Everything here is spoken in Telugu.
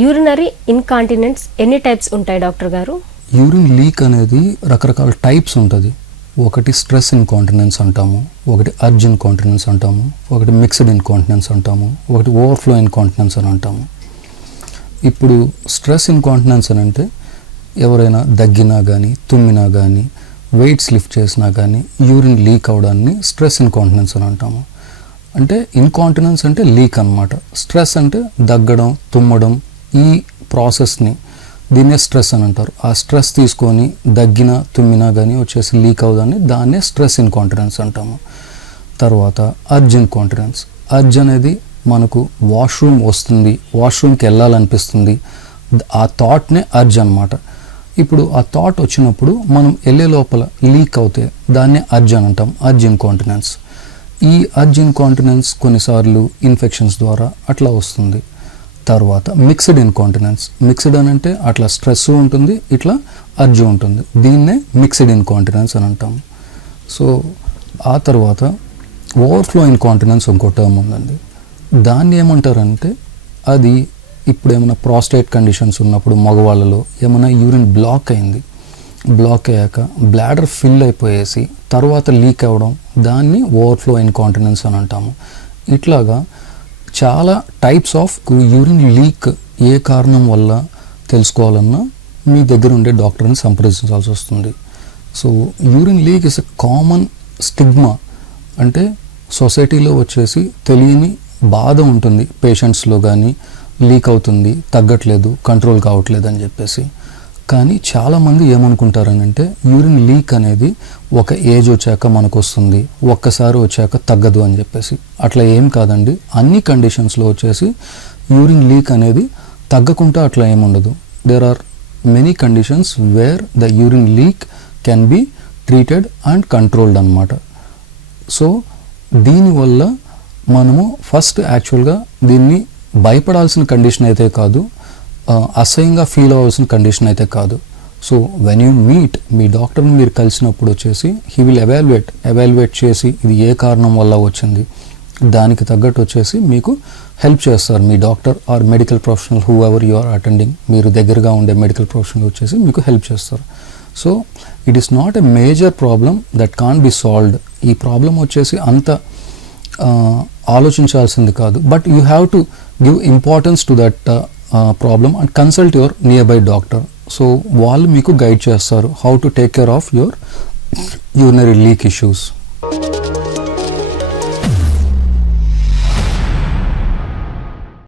యూరినరీ ఇన్కాంటినెంట్స్ ఎన్ని టైప్స్ ఉంటాయి డాక్టర్ గారు? యూరిన్ లీక్ అనేది రకరకాల టైప్స్ ఉంటుంది. ఒకటి స్ట్రెస్ ఇన్కాంటినెన్స్ అంటాము ఒకటి అర్జ్ ఇన్కాంటినెన్స్ అంటాము ఒకటి మిక్స్డ్ ఇన్కాంటినెన్స్ అంటాము ఒకటి ఓవర్ఫ్లో ఇన్కాంటినెన్స్ అని అంటాము. ఇప్పుడు స్ట్రెస్ ఇన్కాంటినెన్స్ అని అంటే ఎవరైనా దగ్గినా కానీ తుమ్మినా కానీ వెయిట్స్ లిఫ్ట్ చేసినా కానీ యూరిన్ లీక్ అవడాన్ని స్ట్రెస్ ఇన్కాంటినెన్స్ అని అంటాము. అంటే ఇన్కాంటినెన్స్ అంటే లీక్ అన్నమాట. స్ట్రెస్ అంటే దగ్గడం తుమ్మడం ఈ ప్రాసెస్ని దీన్నే స్ట్రెస్ అని అంటారు. ఆ స్ట్రెస్ తీసుకొని దగ్గిన తుమ్మినా కానీ వచ్చేసి లీక్ అవుదాన్ని దాన్నే స్ట్రెస్ ఇన్కాంటినెన్స్ అంటాము. తర్వాత అర్జ్ ఇన్కాంటినెన్స్ అర్జ్ అనేది మనకు వాష్రూమ్ వస్తుంది. వాష్రూమ్కి వెళ్ళాలనిపిస్తుంది. ఆ థాట్నే అర్జ్ అనమాట ఇప్పుడు ఆ థాట్ వచ్చినప్పుడు మనం వెళ్ళే లోపల లీక్ అవుతే దాన్నే అర్జ్ అని అంటాం అర్జ్ ఇన్కాంటినెన్స్ ఈ అర్జ్ ఇన్కాంటినెన్స్ కొన్నిసార్లు ఇన్ఫెక్షన్స్ ద్వారా అట్లా వస్తుంది. తర్వాత మిక్స్డ్ ఇన్కాంటినెన్స్ మిక్స్డ్ అని అంటే అట్లా స్ట్రెస్ ఉంటుంది ఇట్లా అర్జు ఉంటుంది. దీన్నే మిక్స్డ్ ఇన్కాంటినెన్స్ అని అంటాం. సో ఆ తర్వాత ఓవర్ఫ్లో ఇన్కాంటినెన్స్ ఇంకో టర్మ్ ఉందండి. దాన్ని ఏమంటారంటే అది ఇప్పుడు ఏమైనా ప్రాస్టేట్ కండిషన్స్ ఉన్నప్పుడు మగవాళ్ళలో ఏమైనా యూరిన్ బ్లాక్ అయింది బ్లాక్ అయ్యాక బ్లాడర్ ఫిల్ అయిపోయేసి తర్వాత లీక్ అవ్వడం దాన్ని ఓవర్ఫ్లో ఇన్కాంటినెన్స్ అని అంటాము. ఇట్లాగా చాలా టైప్స్ ఆఫ్ యూరిన్ లీక్ ఏ కారణం వల్ల తెలుసుకోవాలన్నా మీ దగ్గర ఉండే డాక్టర్ని సంప్రదించాల్సి వస్తుంది. So urine leak is a common stigma అంటే సొసైటీలో వచ్చేసి తెలియని బాధ ఉంటుంది పేషెంట్స్లో కానీ లీక్ అవుతుంది తగ్గట్లేదు కంట్రోల్ కావట్లేదు అని చెప్పేసి. కానీ చాలామంది ఏమనుకుంటారనంటే యూరిన్ లీక్ అనేది ఒక ఏజ్ వచ్చాక మనకు వస్తుంది ఒక్కసారి వచ్చాక తగ్గదు అని చెప్పేసి. అట్లా ఏం కాదండి. అన్ని కండిషన్స్లో వచ్చేసి యూరిన్ లీక్ అనేది తగ్గకుండా అట్లా ఏముండదు there are many conditions where the urine leak can be treated and controlled అనమాట సో దీనివల్ల మనము ఫస్ట్ యాక్చువల్గా దీన్ని భయపడాల్సిన కండిషన్ అయితే కాదు అసహ్యంగా ఫీల్ అవ్వాల్సిన కండిషన్ అయితే కాదు. సో వెన్ యూ మీట్ మీ డాక్టర్ని మీరు కలిసినప్పుడు వచ్చేసి హీ విల్ ఎవాల్యుయేట్ ఎవాల్యుయేట్ చేసి ఇది ఏ కారణం వల్ల వచ్చింది? దానికి తగ్గట్టు వచ్చేసి మీకు హెల్ప్ చేస్తారు మీ doctor or medical professional who ever you are attending మీరు దగ్గరగా ఉండే మెడికల్ ప్రొఫెషనల్ వచ్చేసి మీకు హెల్ప్ చేస్తారు. So it is not a major problem that can be solved ఈ ప్రాబ్లం వచ్చేసి అంత ఆలోచించాల్సింది కాదు. But you have to give importance to that problem and consult your nearby doctor so వాళ్ళు మీకు గైడ్ చేస్తారు how to take care of your urinary leak issues